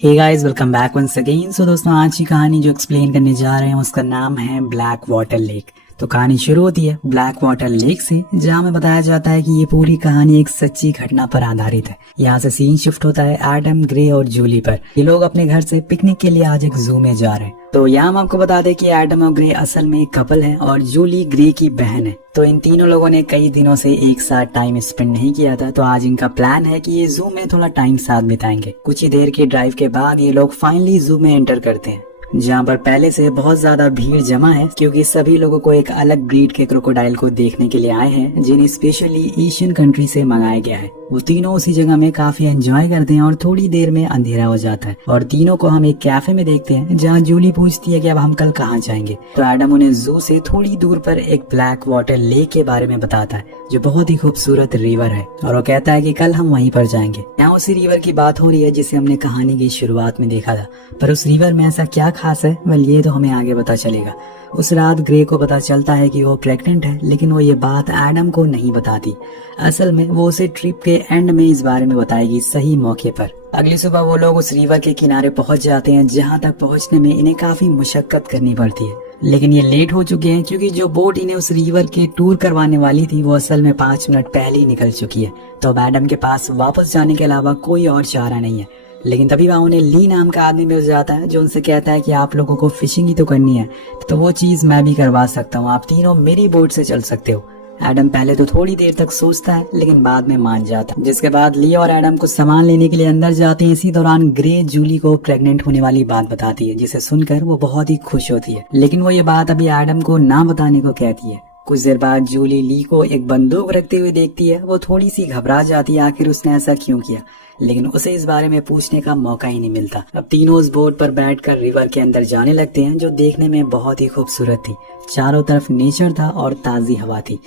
हे guys, welcome back once again. So दोस्तों, आज की कहानी जो एक्सप्लेन करने जा रहे हैं उसका नाम है ब्लैक वाटर लेक। तो कहानी शुरू होती है ब्लैक वाटर लेक से, जहाँ में बताया जाता है कि ये पूरी कहानी एक सच्ची घटना पर आधारित है। यहाँ से सीन शिफ्ट होता है एडम, ग्रे और जूली पर। ये लोग अपने घर से पिकनिक के लिए आज एक जू में जा रहे हैं। तो यहाँ हम आपको बता दें कि एडम और ग्रे असल में एक कपल है और जूली ग्रे की बहन है। तो इन तीनों लोगों ने कई दिनों से एक साथ टाइम स्पेंड नहीं किया था, तो आज इनका प्लान है कि ये जू में थोड़ा टाइम साथ बिताएंगे। कुछ ही देर की ड्राइव के बाद ये लोग फाइनली जू में एंटर करते हैं, जहाँ पर पहले से बहुत ज्यादा भीड़ जमा है, क्योंकि सभी लोगों को एक अलग ब्रीड के क्रोकोडाइल को देखने के लिए आए हैं, जिन्हें स्पेशली एशियन कंट्री से मंगाया गया है। वो तीनों उसी जगह में काफी एंजॉय करते हैं और थोड़ी देर में अंधेरा हो जाता है और तीनों को हम एक कैफे में देखते हैं, जहाँ जूली पूछती है कि अब हम कल कहाँ जाएंगे। तो एडम उन्हें जू से थोड़ी दूर पर एक ब्लैक वाटर लेक के बारे में बताता है, जो बहुत ही खूबसूरत रिवर है, और वो कहता है कि कल हम वहीं पर जाएंगे। यहाँ उसी रिवर की बात हो रही है जिसे हमने कहानी की शुरुआत में देखा था, पर उस रिवर में ऐसा क्या खास है, वेल ये तो हमें आगे पता चलेगा। उस रात ग्रे को पता चलता है कि वो प्रेग्नेंट है, लेकिन वो ये बात एडम को नहीं बताती। असल में वो उसे ट्रिप के एंड में इस बारे में बताएगी, सही मौके पर। अगली सुबह वो लोग उस रिवर के किनारे पहुंच जाते हैं, जहां तक पहुंचने में इन्हें काफी मुशक्कत करनी पड़ती है, लेकिन ये लेट हो चुके हैं, क्योंकि जो बोट इन्हें उस रिवर के टूर करवाने वाली थी वो असल में 5 मिनट पहले ही निकल चुकी है। तो अब एडम के पास वापस जाने के अलावा कोई और चारा नहीं है। लेकिन तभी वहाँ उन्हें ली नाम का आदमी मिल जाता है, जो उनसे कहता है कि आप लोगों को फिशिंग ही तो करनी है, तो वो चीज मैं भी करवा सकता हूँ, आप तीनों मेरी बोट से चल सकते हो। एडम पहले तो थोड़ी देर तक सोचता है, लेकिन बाद में मान जाता है। जिसके बाद ली और एडम कुछ सामान लेने के लिए अंदर जाते हैं। इसी दौरान ग्रे जूली को प्रेग्नेंट होने वाली बात बताती है, जिसे सुनकर वो बहुत ही खुश होती है, लेकिन वो ये बात अभी एडम को ना बताने को कहती है। कुछ देर बाद जूली ली को एक बंदूक रखते हुए देखती है। वो थोड़ी सी घबरा जाती है, आखिर उसने ऐसा क्यों किया, लेकिन उसे इस बारे में पूछने का मौका ही नहीं मिलता। अब तीनों उस बोट पर बैठकर रिवर के अंदर जाने लगते हैं, जो देखने में बहुत ही खूबसूरत थी। चारों तरफ नेचर था और ताजी हवा थी।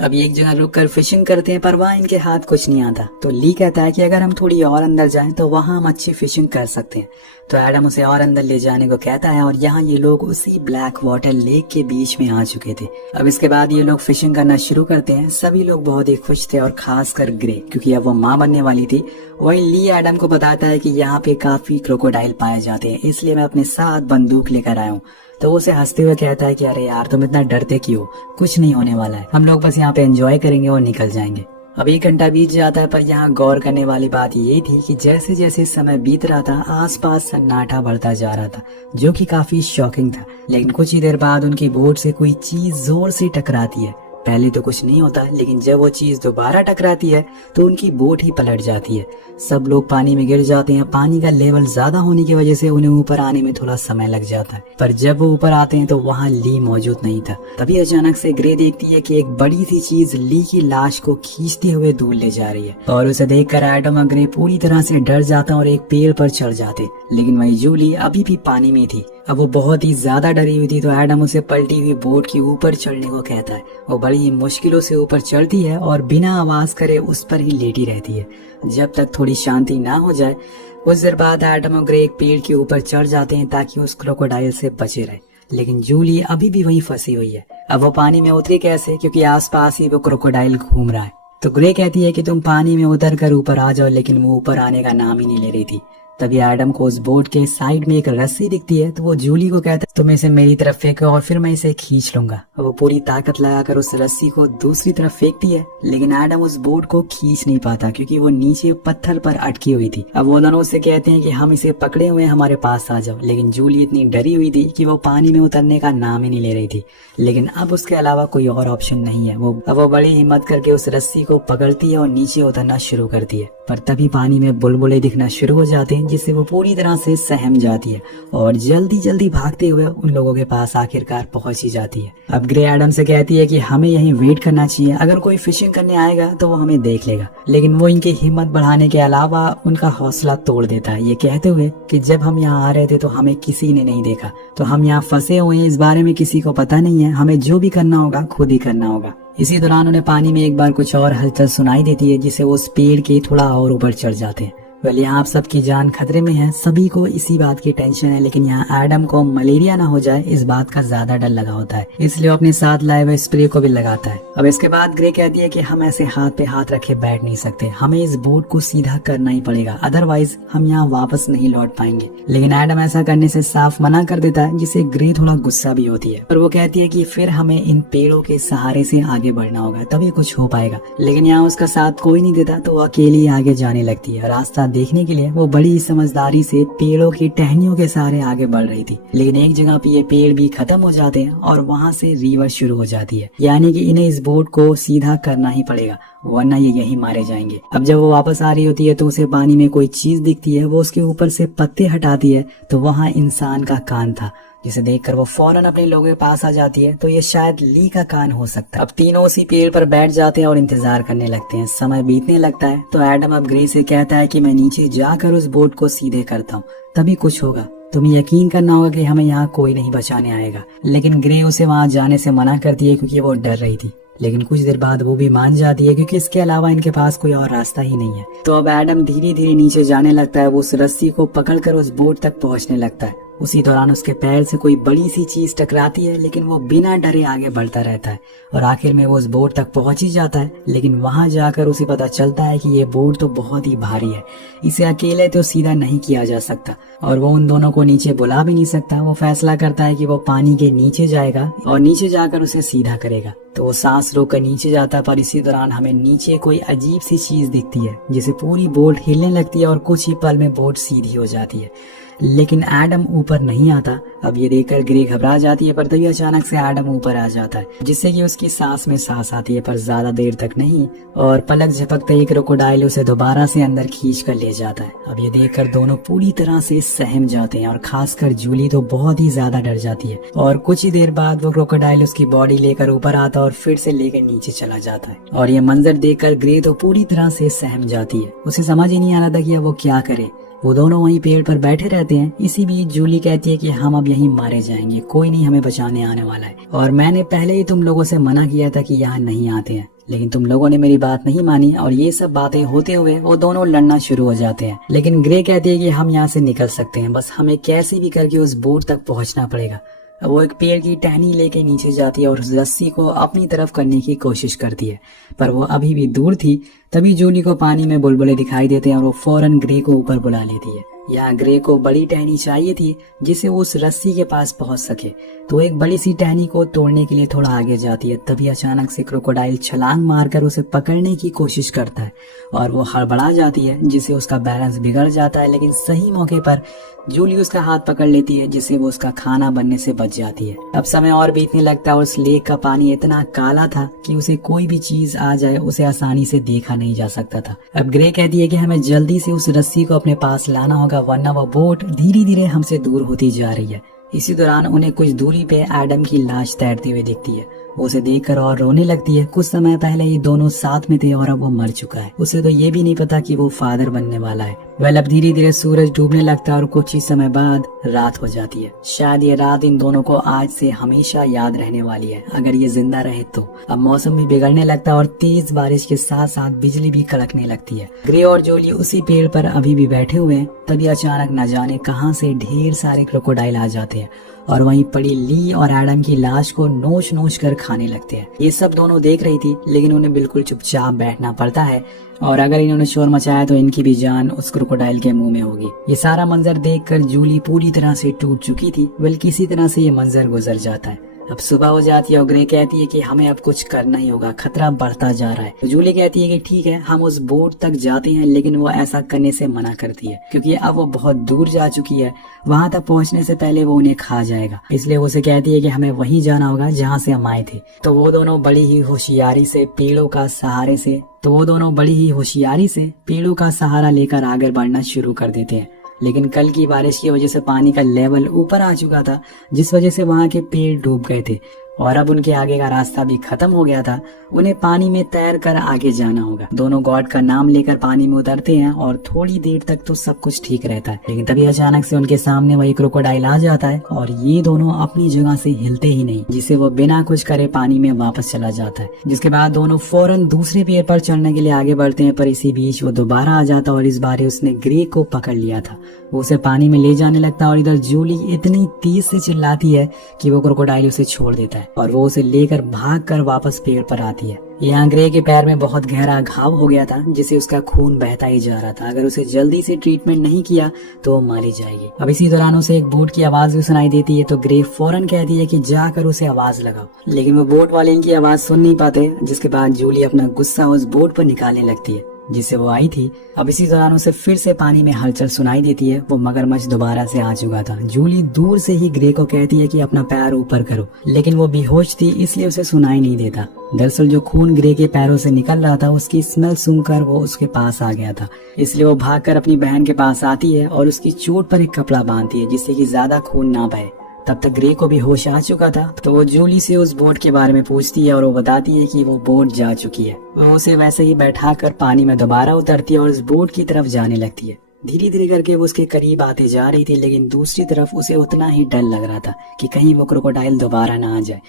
अब एक जगह रुककर फिशिंग करते हैं, पर वहाँ इनके हाथ कुछ नहीं आता। तो ली कहता है कि अगर हम थोड़ी और अंदर जाएं तो वहाँ हम अच्छी फिशिंग कर सकते हैं। तो एडम उसे और अंदर ले जाने को कहता है, और यहाँ ये लोग उसी ब्लैक वाटर लेक के बीच में आ चुके थे। अब इसके बाद ये लोग फिशिंग करना शुरू करते हैं। सभी लोग बहुत ही खुश थे, और खासकर ग्रे, क्योंकि अब वो माँ बनने वाली थी। वही ली एडम को बताता है कि यहाँ पे काफी क्रोकोडाइल पाए जाते हैं, इसलिए मैं अपने साथ बंदूक लेकर आया हूँ। तो वो उसे हंसते हुए कहता है कि अरे यार, तुम इतना डरते क्यों, कुछ नहीं होने वाला है, हम लोग बस यहाँ पे एंजॉय करेंगे और निकल जाएंगे। अब 1 घंटा बीत जाता है, पर यहाँ गौर करने वाली बात ये थी कि जैसे जैसे समय बीत रहा था, आसपास सन्नाटा बढ़ता जा रहा था, जो कि काफी शॉकिंग था। लेकिन कुछ ही देर बाद उनकी बोट से कोई चीज जोर से टकराती है। पहले तो कुछ नहीं होता, लेकिन जब वो चीज दोबारा टकराती है तो उनकी बोट ही पलट जाती है। सब लोग पानी में गिर जाते हैं। पानी का लेवल ज्यादा होने की वजह से उन्हें ऊपर आने में थोड़ा समय लग जाता है, पर जब वो ऊपर आते हैं तो वहाँ ली मौजूद नहीं था। तभी अचानक से ग्रे देखती है कि एक बड़ी सी चीज ली की लाश को खींचते हुए दूर ले जा रही है, और उसे देखकर एडम और ग्रे पूरी तरह से डर जाता और एक पेड़ पर चढ़ जाते। लेकिन वही जूली अभी भी पानी में थी। अब वो बहुत ही ज्यादा डरी हुई थी, तो एडम उसे पलटी हुई बोट के ऊपर चढ़ने को कहता है। वो बड़ी ही मुश्किलों से ऊपर चढ़ती है और बिना आवाज करे उस पर ही लेटी रहती है, जब तक थोड़ी शांति ना हो जाए। कुछ देर बाद एडम और ग्रे एक पेड़ के ऊपर चढ़ जाते हैं, ताकि उस क्रोकोडाइल से बचे रहे। लेकिन जूली अभी भी वहीं फंसी हुई है। अब वो पानी में उतरी कैसे, क्योंकि आसपास ही वो क्रोकोडाइल घूम रहा है। तो ग्रे कहती है कि तुम पानी में उतर कर ऊपर आ जाओ, लेकिन वो ऊपर आने का नाम ही नहीं ले रही थी। तभी एडम को उस बोट के साइड में एक रस्सी दिखती है, तो वो जूली को कहता है तुम इसे मेरी तरफ फेंको और फिर मैं इसे खींच लूंगा। वो पूरी ताकत लगाकर उस रस्सी को दूसरी तरफ फेंकती है, लेकिन एडम उस बोट को खींच नहीं पाता, क्योंकि वो नीचे पत्थर पर अटकी हुई थी। अब वो दोनों उससे कहते हैं कि हम इसे पकड़े हुए हमारे पास आ जाओ, लेकिन जूली इतनी डरी हुई थी कि वो पानी में उतरने का नाम ही नहीं ले रही थी। लेकिन अब उसके अलावा कोई और ऑप्शन नहीं है। वो बड़ी हिम्मत करके उस रस्सी को पकड़ती है और नीचे उतरना शुरू करती है, पर तभी पानी में बुलबुले दिखना शुरू हो जाते हैं, जिससे वो पूरी तरह से सहम जाती है और जल्दी जल्दी भागते हुए उन लोगों के पास आखिरकार पहुंच ही जाती है। अब ग्रे एडम से कहती है कि हमें यहीं वेट करना चाहिए, अगर कोई फिशिंग करने आएगा तो वो हमें देख लेगा। लेकिन वो इनकी हिम्मत बढ़ाने के अलावा उनका हौसला तोड़ देता है, ये कहते हुए कि जब हम यहाँ आ रहे थे तो हमें किसी ने नहीं देखा, तो हम यहाँ फंसे हुए हैं, इस बारे में किसी को पता नहीं है, हमें जो भी करना होगा खुद ही करना होगा। इसी दौरान उन्हें पानी में एक बार कुछ और हलचल सुनाई देती है, जिससे वो उस पेड़ के थोड़ा और ऊपर चढ़ जाते हैं। वेल यहाँ आप सबकी जान खतरे में है, सभी को इसी बात की टेंशन है, लेकिन यहाँ एडम को मलेरिया ना हो जाए इस बात का ज्यादा डर लगा होता है, इसलिए वो अपने साथ लाए हुए स्प्रे को भी लगाता है। अब इसके बाद ग्रे कहती है कि हम ऐसे हाथ पे हाथ रखे बैठ नहीं सकते, हमें इस बोट को सीधा करना ही पड़ेगा, अदरवाइज हम यहाँ वापस नहीं लौट पाएंगे। लेकिन एडम ऐसा करने से साफ मना कर देता है, जिससे ग्रे थोड़ा गुस्सा भी होती है। पर वो कहती है कि फिर हमें इन पेड़ों के सहारे से आगे बढ़ना होगा, तभी कुछ हो पाएगा। लेकिन यहाँ उसका साथ कोई नहीं देता, तो वो अकेली आगे जाने लगती है। रास्ता देखने के लिए वो बड़ी समझदारी से पेड़ों की टहनियों के सहारे आगे बढ़ रही थी, लेकिन एक जगह पे ये पेड़ भी खत्म हो जाते हैं और वहाँ से रिवर शुरू हो जाती है, यानी कि इन्हें इस बोट को सीधा करना ही पड़ेगा, वरना ये यहीं मारे जाएंगे। अब जब वो वापस आ रही होती है तो उसे पानी में कोई चीज दिखती है, वो उसके ऊपर से पत्ते हटाती है तो वहाँ इंसान का कान था, जिसे देखकर वो फौरन अपने लोगों के पास आ जाती है। तो ये शायद ली का कान हो सकता है। अब तीनों उसी पेड़ पर बैठ जाते हैं और इंतजार करने लगते हैं। समय बीतने लगता है तो एडम अब ग्रे से कहता है कि मैं नीचे जाकर उस बोट को सीधे करता हूँ, तभी कुछ होगा। तुम्हें यकीन करना होगा कि हमें यहाँ कोई नहीं बचाने आएगा। लेकिन ग्रे उसे वहाँ जाने से मना करती है क्योंकि वो डर रही थी। लेकिन कुछ देर बाद वो भी मान जाती है क्योंकि इसके अलावा इनके पास कोई और रास्ता ही नहीं है। तो अब एडम धीरे धीरे नीचे जाने लगता है। वो उस रस्सी को पकड़कर उस बोट तक पहुंचने लगता है। उसी दौरान उसके पैर से कोई बड़ी सी चीज टकराती है, लेकिन वो बिना डरे आगे बढ़ता रहता है और आखिर में वो उस बोट तक पहुंच ही जाता है। लेकिन वहां जाकर उसे पता चलता है कि ये बोट तो बहुत ही भारी है, इसे अकेले तो सीधा नहीं किया जा सकता और वो उन दोनों को नीचे बुला भी नहीं सकता। वो फैसला करता है कि वो पानी के नीचे जाएगा और नीचे जाकर उसे सीधा करेगा। तो वो सांस रोककर नीचे जाता है, पर इसी दौरान हमें नीचे कोई अजीब सी चीज दिखती है, जिसे पूरी बोट हिलने लगती है और कुछ ही पल में बोट सीधी हो जाती है। लेकिन एडम ऊपर नहीं आता। अब ये देखकर ग्रे घबरा जाती है, पर तभी अचानक से एडम ऊपर आ जाता है, जिससे कि उसकी सांस में सांस आती है, पर ज्यादा देर तक नहीं। और पलक झपकते ही क्रोकोडाइल उसे दोबारा से अंदर खींच कर ले जाता है। अब ये देखकर दोनों पूरी तरह से सहम जाते हैं और खासकर जूली तो बहुत ही ज्यादा डर जाती है। और कुछ ही देर बाद वो क्रोकोडाइल उसकी बॉडी लेकर ऊपर आता है और फिर से लेकर नीचे चला जाता है। और ये मंजर देखकर ग्रे तो पूरी तरह से सहम जाती है। उसे समझ ही नहीं आ रहा था कि वो क्या करे। वो दोनों वहीं पेड़ पर बैठे रहते हैं। इसी बीच जूली कहती है कि हम अब यहीं मारे जाएंगे, कोई नहीं हमें बचाने आने वाला है। और मैंने पहले ही तुम लोगों से मना किया था कि यहाँ नहीं आते हैं, लेकिन तुम लोगों ने मेरी बात नहीं मानी। और ये सब बातें होते हुए वो दोनों लड़ना शुरू हो जाते हैं। लेकिन ग्रे कहती है कि हम यहाँ से निकल सकते हैं, बस हमें कैसे भी करके उस बोट तक पहुँचना पड़ेगा। वो एक पेड़ की टहनी लेके नीचे जाती है और उस रस्सी को अपनी तरफ करने की कोशिश करती है, पर वो अभी भी दूर थी। तभी जूली को पानी में बुलबुले दिखाई देते हैं और वो फौरन ग्रे को ऊपर बुला लेती है। यहाँ ग्रे को बड़ी टहनी चाहिए थी जिससे वो उस रस्सी के पास पहुंच सके, तो एक बड़ी सी टहनी को तोड़ने के लिए थोड़ा आगे जाती है। तभी अचानक से क्रोकोडाइल छलांग मारकर उसे पकड़ने की कोशिश करता है और वो हड़बड़ा जाती है, जिससे उसका बैलेंस बिगड़ जाता है। लेकिन सही मौके पर जूली उसका हाथ पकड़ लेती है, जिससे वो उसका खाना बनने से बच जाती है। अब समय और बीतने लगता है और उस लेक का पानी इतना काला था कि उसे कोई भी चीज आ जाए उसे आसानी से देखा नहीं जा सकता था। अब ग्रे कहती है कि हमें जल्दी से उस रस्सी को अपने पास लाना होगा, वरना वह बोट धीरे धीरे हमसे दूर होती जा रही है। इसी दौरान उन्हें कुछ दूरी पे एडम की लाश तैरती हुई दिखती है। वो उसे देखकर और रोने लगती है। कुछ समय पहले ये दोनों साथ में थे और अब वो मर चुका है। उसे तो ये भी नहीं पता कि वो फादर बनने वाला है। वेल, अब धीरे धीरे सूरज डूबने लगता है और कुछ ही समय बाद रात हो जाती है। शायद ये रात इन दोनों को आज से हमेशा याद रहने वाली है, अगर ये जिंदा रहे तो। अब मौसम भी बिगड़ने लगता है और तेज बारिश के साथ साथ बिजली भी कड़कने लगती है। ग्रे और जूली उसी पेड़ पर अभी भी बैठे हुए हैं। तभी अचानक न जाने कहां से ढेर सारे क्रोकोडाइल आ जाते हैं और वहीं पड़ी ली और एडम की लाश को नोच नोच कर खाने लगते हैं। ये सब दोनों देख रही थी, लेकिन उन्हें बिल्कुल चुपचाप बैठना पड़ता है, और अगर इन्होंने शोर मचाया तो इनकी भी जान उस क्रोकोडाइल के मुंह में होगी। ये सारा मंजर देखकर जूली पूरी तरह से टूट चुकी थी। वेल, किसी तरह से ये मंजर गुजर जाता है। अब सुबह हो जाती है और ग्रे कहती है कि हमें अब कुछ करना ही होगा, खतरा बढ़ता जा रहा है। तो जूली कहती है कि ठीक है, हम उस बोट तक जाते हैं, लेकिन वो ऐसा करने से मना करती है क्योंकि अब वो बहुत दूर जा चुकी है। वहां तक पहुंचने से पहले वो उन्हें खा जाएगा, इसलिए वो उसे कहती है कि हमें वहीं जाना होगा जहाँ से हम आए थे। तो वो दोनों बड़ी ही होशियारी से पेड़ों का सहारा लेकर आगे बढ़ना शुरू कर देते हैं। लेकिन कल की बारिश की वजह से पानी का लेवल ऊपर आ चुका था, जिस वजह से वहां के पेड़ डूब गए थे। और अब उनके आगे का रास्ता भी खत्म हो गया था। उन्हें पानी में तैर कर आगे जाना होगा। दोनों गॉड का नाम लेकर पानी में उतरते हैं और थोड़ी देर तक तो सब कुछ ठीक रहता है, लेकिन तभी अचानक से उनके सामने वही क्रोकोडाइल आ जाता है और ये दोनों अपनी जगह से हिलते ही नहीं, जिससे वो बिना कुछ करे पानी में वापस चला जाता है। जिसके बाद दोनों फौरन दूसरे पेड़ पर चढ़ने के लिए आगे बढ़ते हैं, पर इसी बीच वो दोबारा आ जाता और इस बार उसने ग्रे को पकड़ लिया था। वो उसे पानी में ले जाने लगता है और इधर जूली इतनी तेज से चिल्लाती है कि वो क्रोकोडाइल उसे छोड़ देता है और वो उसे लेकर भागकर वापस पेड़ पर आती है। यहाँ ग्रे के पैर में बहुत गहरा घाव हो गया था, जिससे उसका खून बहता ही जा रहा था। अगर उसे जल्दी से ट्रीटमेंट नहीं किया तो वो मारी जाएगी। अब इसी दौरान उसे एक बोट की आवाज भी सुनाई देती है, तो ग्रे फौरन कहती है कि जाकर उसे आवाज लगाओ, लेकिन वो बोट वाले इनकी आवाज सुन नहीं पाते। जिसके बाद जूली अपना गुस्सा उस बोट पर निकालने लगती है जिससे वो आई थी। अब इसी दौरान उसे फिर से पानी में हलचल सुनाई देती है। वो मगरमच्छ दोबारा से आ चुका था। जूली दूर से ही ग्रे को कहती है कि अपना पैर ऊपर करो, लेकिन वो बेहोश थी इसलिए उसे सुनाई नहीं देता। दरअसल जो खून ग्रे के पैरों से निकल रहा था उसकी स्मेल सुनकर वो उसके पास आ गया था, इसलिए वो भागकर अपनी बहन के पास आती है और उसकी चोट पर एक कपड़ा बांधती है जिससे कि ज्यादा खून ना बहे। तब तक ग्रे को भी होश आ चुका था, तो वो जूली से उस बोट के बारे में पूछती है और वो बताती है कि वो बोट जा चुकी है। वो उसे वैसे ही बैठाकर पानी में दोबारा उतरती है और उस बोट की तरफ जाने लगती है। धीरे धीरे करके वो उसके करीब आते जा रही थी, लेकिन दूसरी तरफ उसे उतना ही डर लग रहा था कि कहीं वो क्रोकोडाइल दोबारा ना आ जाए।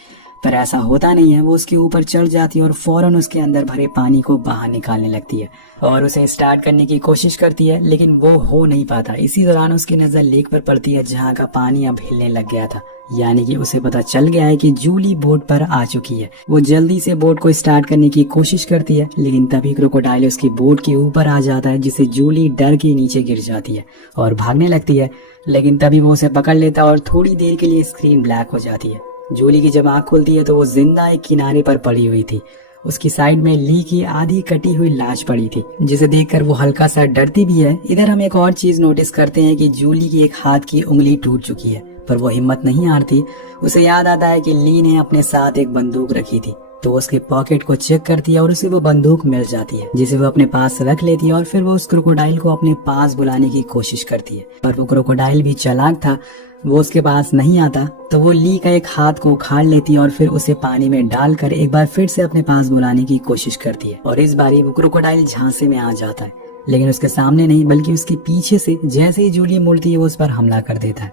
पर ऐसा होता नहीं है। वो उसके ऊपर चढ़ जाती है और फौरन उसके अंदर भरे पानी को बाहर निकालने लगती है और उसे स्टार्ट करने की कोशिश करती है, लेकिन वो हो नहीं पाता। इसी दौरान उसकी नजर लेक पर पड़ती है जहाँ का पानी अब हिलने लग गया था, यानी कि उसे पता चल गया है कि जूली बोट पर आ चुकी है। वो जल्दी से बोट को स्टार्ट करने की कोशिश करती है, लेकिन तभी क्रोकोडाइल उसकी बोट के ऊपर आ जाता है, जिससे जूली डर के नीचे गिर जाती है और भागने लगती है। लेकिन तभी वो उसे पकड़ लेता है और थोड़ी देर के लिए स्क्रीन ब्लैक हो जाती है। जूली की जब आंख खुलती है तो वो जिंदा एक किनारे पर पड़ी हुई थी। उसकी साइड में ली की आधी कटी हुई लाश पड़ी थी, जिसे देखकर वो हल्का सा डरती भी है। इधर हम एक और चीज नोटिस करते हैं कि जूली की एक हाथ की उंगली टूट चुकी है, पर वो हिम्मत नहीं हारती। उसे याद आता है कि ली ने अपने साथ एक बंदूक रखी थी, तो वो उसके पॉकेट को चेक करती है और उसे वो बंदूक मिल जाती है, जिसे वो अपने पास रख लेती है और फिर वो उस क्रोकोडाइल को अपने पास बुलाने की कोशिश करती है। पर वो क्रोकोडाइल भी चालाक था, वो उसके पास नहीं आता, तो वो ली का एक हाथ को उखाड़ लेती है और फिर उसे पानी में डालकर एक बार फिर से अपने पास बुलाने की कोशिश करती है। और इस बारी वो क्रोकोडाइल झांसे में आ जाता है, लेकिन उसके सामने नहीं बल्कि उसके पीछे से। जैसे ही जूली मुड़ती है वो उस पर हमला कर देता है,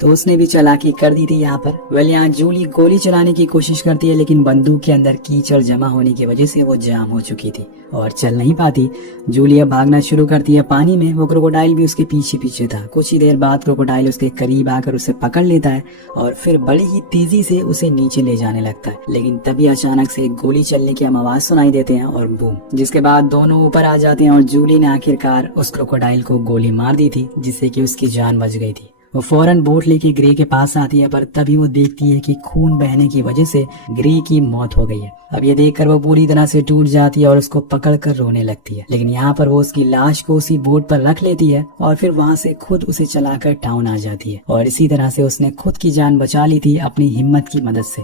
तो उसने भी चालाकी कर दी थी यहाँ पर। यहाँ जूली गोली चलाने की कोशिश करती है, लेकिन बंदूक के अंदर कीचड़ जमा होने की वजह से वो जाम हो चुकी थी और चल नहीं पाती। जूली अब भागना शुरू करती है पानी में। वो क्रोकोडाइल भी उसके पीछे पीछे था। कुछ ही देर बाद क्रोकोडाइल उसके करीब आकर उसे पकड़ लेता है और फिर बड़ी ही तेजी से उसे नीचे ले जाने लगता है। लेकिन तभी अचानक से एक गोली चलने की हम आवाज सुनाई देते हैं और बूम, जिसके बाद दोनों ऊपर आ जाते हैं और जूली ने आखिरकार उस क्रोकोडाइल को गोली मार दी थी, जिससे कि उसकी जान बच गई थी। वो फौरन बोट लेके ग्रे के पास आती है, पर तभी वो देखती है कि खून बहने की वजह से ग्रे की मौत हो गई है। अब ये देखकर वो पूरी तरह से टूट जाती है और उसको पकड़कर रोने लगती है। लेकिन यहाँ पर वो उसकी लाश को उसी बोट पर रख लेती है और फिर वहाँ से खुद उसे चलाकर टाउन आ जाती है। और इसी तरह से उसने खुद की जान बचा ली थी अपनी हिम्मत की मदद से।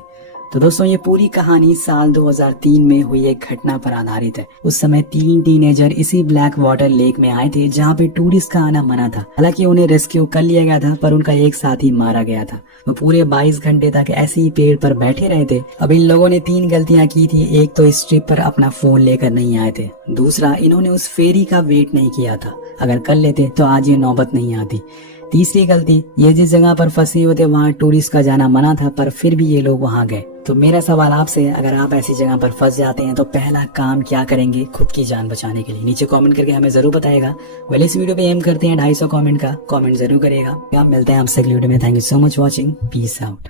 तो दोस्तों, ये पूरी कहानी साल 2003 में हुई एक घटना पर आधारित है। उस समय 3 टीनेजर इसी ब्लैक वाटर लेक में आए थे, जहाँ पे टूरिस्ट का आना मना था। हालांकि उन्हें रेस्क्यू कर लिया गया था, पर उनका एक साथी मारा गया था। वो पूरे 22 घंटे तक ऐसे ही पेड़ पर बैठे रहे थे। अब इन लोगों ने 3 गलतियां की थी। एक तो इस ट्रिप पर अपना फोन लेकर नहीं आए थे। दूसरा, इन्होंने उस फेरी का वेट नहीं किया था। अगर कर लेते तो आज ये नौबत नहीं आती। तीसरी गलती, ये जिस जगह पर फंसे हुए थे वहाँ टूरिस्ट का जाना मना था, पर फिर भी ये लोग वहाँ गए। तो मेरा सवाल आपसे, अगर आप ऐसी जगह पर फंस जाते हैं तो पहला काम क्या करेंगे खुद की जान बचाने के लिए? नीचे कमेंट करके हमें जरूर बताएगा। वेल, इस वीडियो पे एम करते हैं 250 कमेंट का। कमेंट जरूर करेगा। मिलते हैं आपसे अगली वीडियो में। Thank you so much watching. Peace out.